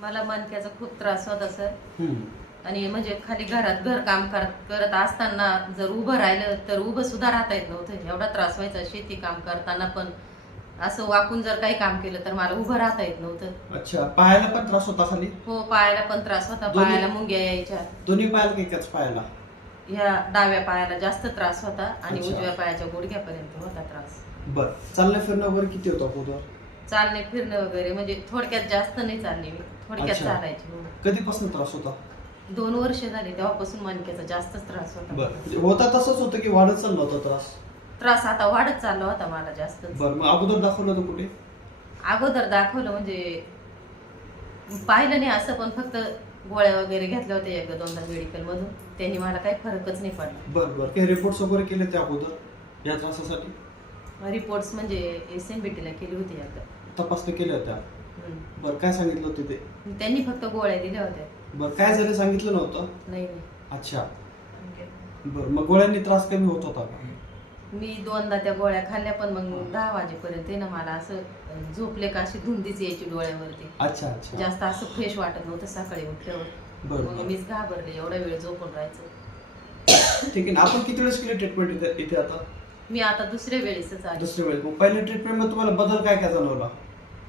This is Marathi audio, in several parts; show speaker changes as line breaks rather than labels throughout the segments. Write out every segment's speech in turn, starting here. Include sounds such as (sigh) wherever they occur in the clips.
मला मणक्याचा खूप त्रास होता सर. आणि म्हणजे खाली घरात घर काम करत करत असताना जर उभं राहिलं तर उभं सुद्धा राहता येत नव्हतं. एवढा त्रास व्हायचा शेती काम करताना पण. असं वाकून जर काही काम केलं तर मला उभं राहता येत नव्हतं.
अच्छा पायाला पण त्रास होता खाली?
हो पायाला पण त्रास होता? पायाला मुंग्या यायच्या.
दोन्ही पायाला की एकाच पायाला?
ह्या डाव्या पायाला जास्त त्रास होता आणि. उजव्या पायाच्या गुडघ्यापर्यंत होता त्रास.
बर. चालणं फिरणं वगैरे किती होतं अगोदर?
चालणे फिरणे वगैरे म्हणजे थोडक्यात जास्त नाही चालली मी. थोडक्यात
अच्छा.
चालायची हो.
कधीपासून त्रास होता?
दोन वर्ष झाली तेव्हापासून मणक्याचा जास्तच त्रास होता.
बर. म्हणजे होता तसंच होतं की वाढत चालला होता त्रास?
त्रास आता वाढत चालला होता मला जास्त
बर मग अगोदर दाखवलं होतं कुठे?
अगोदर दाखवलं म्हणजे पाहिलं नाही असं पण फक्त गोळ्या वगैरे घेतल्या होत्या एकदा दोनदा मेडिकल मधून. त्यांनी मला काही फरकच नाही पडला.
बर बर. काही रिपोर्ट्स वगैरे केले ते अगोदर या त्रासासाठी?
रिपोर्ट्स म्हणजे एस एम ला केली होती एकदा.
तपासणी केल्या होत्या. बर काय सांगितलं होते ते?
त्यांनी फक्त गोळ्या दिल्या होत्या.
बर काय झालं सांगितलं नव्हतं?
नाही नाही.
अच्छा. बर मग गोळ्यांनी त्रास कमी होत होता का?
मी दोनदा त्या गोळ्या खाल्ल्या पण मग दहा वाजेपर्यंत आहे ना मला असं झोपले का अशी धुंदीच यायची डोळ्यावरती.
अच्छा अच्छा.
जास्त असं फ्रेश वाटत नव्हतं सकाळी उठल्यावर.
बर
मग
बर.
मीच घाबरले एवढा वेळ झोपून राहायचं.
ठीक आहे ना आपण किती वेळेस केली ट्रीटमेंट इथे इथे आता?
मी आता दुसऱ्या वेळेसच आली.
दुसऱ्या वेळेस. मग पहिल्या ट्रीटमेंटमध्ये तुम्हाला बदल काय काय जाणवला?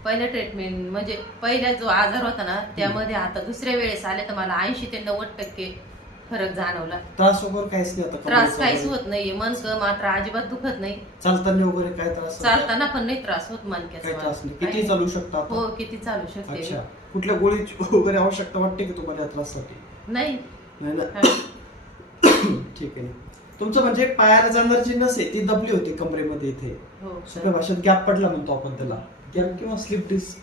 पहिलं ट्रीटमेंट म्हणजे पहिला जो आजार होता ना त्यामध्ये आता दुसऱ्या वेळेस आले तर मला ऐंशी ते नव्वद टक्के फरक जाणवला.
त्रास वगैरे काहीच नाही आता
त्रास काहीच? होत नाहीये. मनकं मात्र अजिबात दुखत नाही.
चालताना वगैरे काय त्रास?
चालताना पण नाही त्रास होत
काही
मनक्याचा
त्रास नाही.
काही
किती चालू शकता?
हो किती चालू शकते. मी.
अच्छा. कुठल्या गोळीची वगैरे आवश्यकता वाटते की तुम्हाला या त्राससाठी?
नाही.
नाही ना. (coughs) ठीक आहे. तुमचं म्हणजे पायाला जाणार जी नस आहे ती दबली होती कमरेमध्ये इथे.
हो.
सगळ्या भाषेत गॅप पडला म्हणतो आपण त्याला. गॅप किंवा स्लिप डिस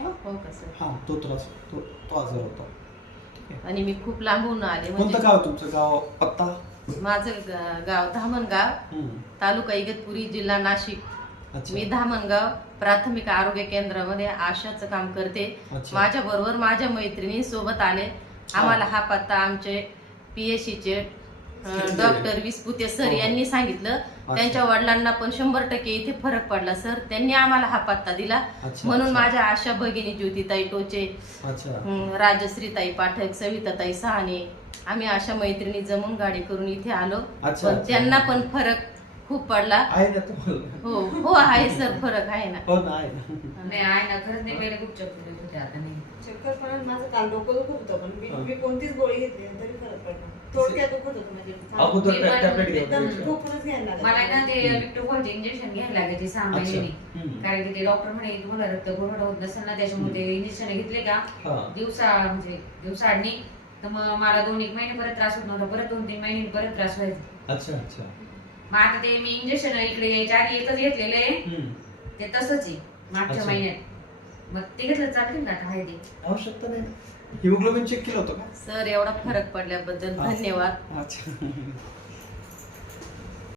हो का सर
हा तो त्रास तो तो आजार होता. ठीक आहे.
आणि मी खूप लांबून आले
कोणतं
म्हणजे
गाव तुमचं? गाव पत्ता?
माझं ग- गाव धामणगाव
हम्म.
तालुका इगतपुरी जिल्हा नाशिक.
अच्छा.
मी धामणगाव प्राथमिक आरोग्य केंद्रामध्ये आशाचं काम करते.
अच्छा.
माझ्या बरोबर माझ्या मैत्रिणी सोबत आले. आम्हाला हा. पत्ता आमचे पीएससी चे डॉक्टर विस्पुते सर
हो.
यांनी सांगितलं. त्यांच्या वडिलांना पण शंभर टक्के इथे फरक पडला. सर त्यांनी आम्हाला हा पत्ता दिला. म्हणून. माझ्या आशा भगिनी ज्योतिताई टोचे
अच्छा.
हं, राजश्रीताई पाठक सविताताई सहाने आम्ही अशा मैत्रिणी जमून गाडी करून इथे आलो. पण. त्यांना पण फरक खूप पडला.
आहे ना तुम्हाला
हो हो आहे सर फरक आहे ना.
हो ना आहे ना.
नाही आहे ना खरंच नाही पहिले खूप चक्कर येत होते आता नाही.
चक्कर पण माझं काल डोकं दुखत होतं पण मी. मी कोणतीच गोळी घेतली नाही तरी फरक पडला. थोडक्यात दुखत होतं म्हणजे.
अगोदर
मी पण
टॅबलेट
एकदम
घ्यायची
झोपूनच घ्यायला लागलं.
मला ना ते इंजेक्शन घ्यायला लागायचे सहा
अच्छा.
महिन्यानी
हम्म.
कारण की ते डॉक्टर म्हणे तुम्हाला रक्त होत नसेल ना त्याच्यामुळे ते इंजेक्शन घेतले का?
हा.
दिवसा म्हणजे दिवसाडणी तर मग मला दोन एक महिने परत त्रास होत नव्हता परत दोन तीन महिने परत त्रास व्हायचा.
अच्छा अच्छा.
मग आता ते मी इंजेक्शन इकडे यायच्या आधी एकच घेतलेलं. आहे
हम्म.
ते तसंच आहे मागच्या
अच्छा.
महिन्यात. मग ते घेतलं चालेल ना आता आहे ते
आवश्यकता नाही. हिमोग्लोबिन चेक केलं होतं का?
सर एवढा फरक पडल्याबद्दल धन्यवाद.
अच्छा.